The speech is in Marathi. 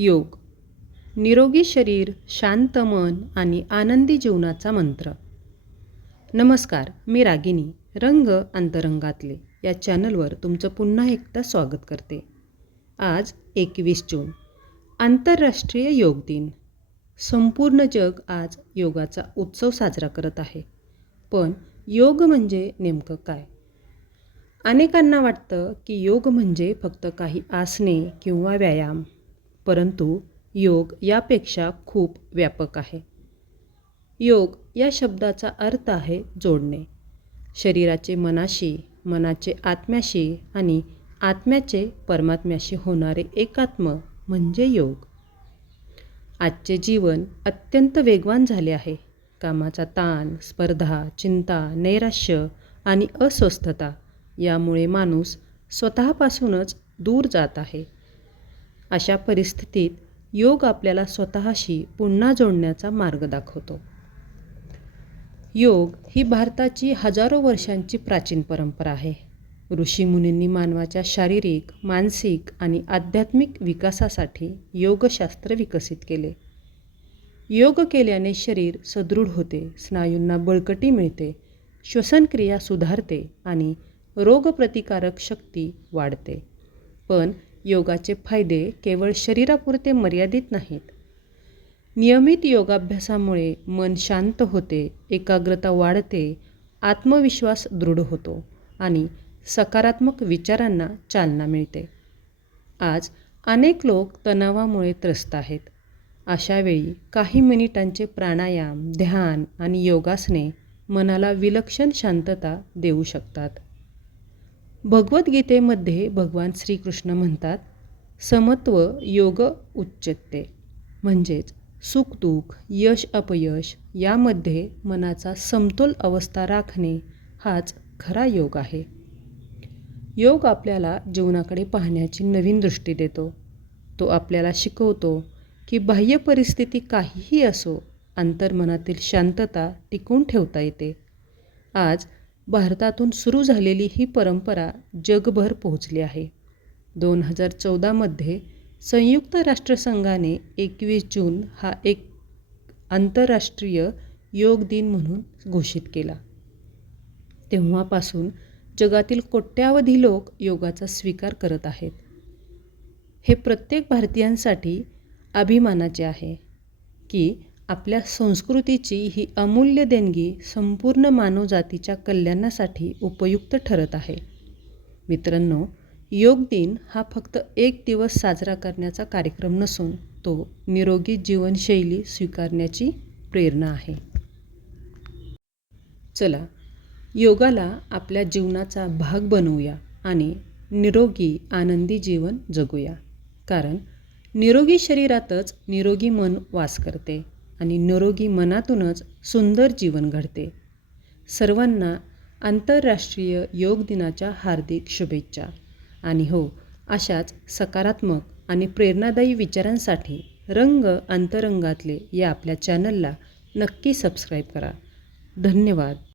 योग, निरोगी शरीर, शांत मन आणि आनंदी जीवनाचा मंत्र. नमस्कार, मी रागिनी. रंग अंतरंगातले या चॅनलवर तुमचं पुन्हा एकदा स्वागत करते. आज 21 जून, आंतरराष्ट्रीय योग दिन. संपूर्ण जग आज योगाचा उत्सव साजरा करत आहे. पण योग म्हणजे नेमकं काय? अनेकांना वाटतं की योग म्हणजे फक्त काही आसने किंवा व्यायाम, परंतु योग यापेक्षा खूप व्यापक आहे. योग या शब्दाचा अर्थ आहे जोडणे. शरीराचे मनाशी, मनाचे आत्म्याशी आणि आत्म्याचे परमात्म्याशी होणारे एकात्म म्हणजे योग. आजचे जीवन अत्यंत वेगवान झाले आहे. कामाचा ताण, स्पर्धा, चिंता, नैराश्य आणि अस्वस्थता यामुळे माणूस स्वतःपासूनच दूर जात आहे. अशा परिस्थितीत योग आपल्याला स्वतःशी पुन्हा जोडण्याचा मार्ग दाखवतो. योग ही भारताची हजारो वर्षांची प्राचीन परंपरा आहे. ऋषीमुनींनी मानवाच्या शारीरिक, मानसिक आणि आध्यात्मिक विकासासाठी योगशास्त्र विकसित केले. योग केल्याने शरीर सदृढ होते, स्नायूंना बळकटी मिळते, श्वसनक्रिया सुधारते आणि रोगप्रतिकारक शक्ती वाढते. पण योगाचे फायदे केवळ शरीरापुरते मर्यादित नाहीत. नियमित योगाभ्यासामुळे मन शांत होते, एकाग्रता वाढते, आत्मविश्वास दृढ होतो आणि सकारात्मक विचारांना चालना मिळते. आज अनेक लोक तणावामुळे त्रस्त आहेत. अशा वेळी काही मिनिटांचे प्राणायाम, ध्यान आणि योगासने मनाला विलक्षण शांतता देऊ शकतात. भगवद्गीतेमध्ये भगवान श्रीकृष्ण म्हणतात, समत्व योग उच्यते, म्हणजेच सुख दुःख, यश अपयश यामध्ये मनाचा समतोल अवस्था राखणे हाच खरा योग आहे. योग आपल्याला जीवनाकडे पाहण्याची नवीन दृष्टी देतो. तो आपल्याला शिकवतो की बाह्य परिस्थिती काहीही असो, अंतर्मनातील शांतता टिकवून ठेवता येते. आज भारतातून सुरू झालेली ही परंपरा जगभर पोहोचली आहे. 2014मध्ये संयुक्त राष्ट्रसंघाने 21 जून हा एक आंतरराष्ट्रीय योग दिन म्हणून घोषित केला. तेव्हापासून जगातील कोट्यावधी लोक योगाचा स्वीकार करत आहेत. हे प्रत्येक भारतीयांसाठी अभिमानाचे आहे की आपल्या संस्कृतीची ही अमूल्य देणगी संपूर्ण मानवजातीच्या कल्याणासाठी उपयुक्त ठरत आहे. मित्रांनो, योग दिन हा फक्त एक दिवस साजरा करण्याचा कार्यक्रम नसून तो निरोगी जीवनशैली स्वीकारण्याची प्रेरणा आहे. चला, योगाला आपल्या जीवनाचा भाग बनवूया आणि निरोगी आनंदी जीवन जगूया. कारण निरोगी शरीरातच निरोगी मन वास करते आणि निरोगी मनातूनच सुंदर जीवन घडते. सर्वांना आंतरराष्ट्रीय योग दिनाच्या हार्दिक शुभेच्छा. आणि हो, अशाच सकारात्मक आणि प्रेरणादायी विचारांसाठी रंग अंतरंगातले या आपल्या चॅनलला नक्की सबस्क्राईब करा. धन्यवाद.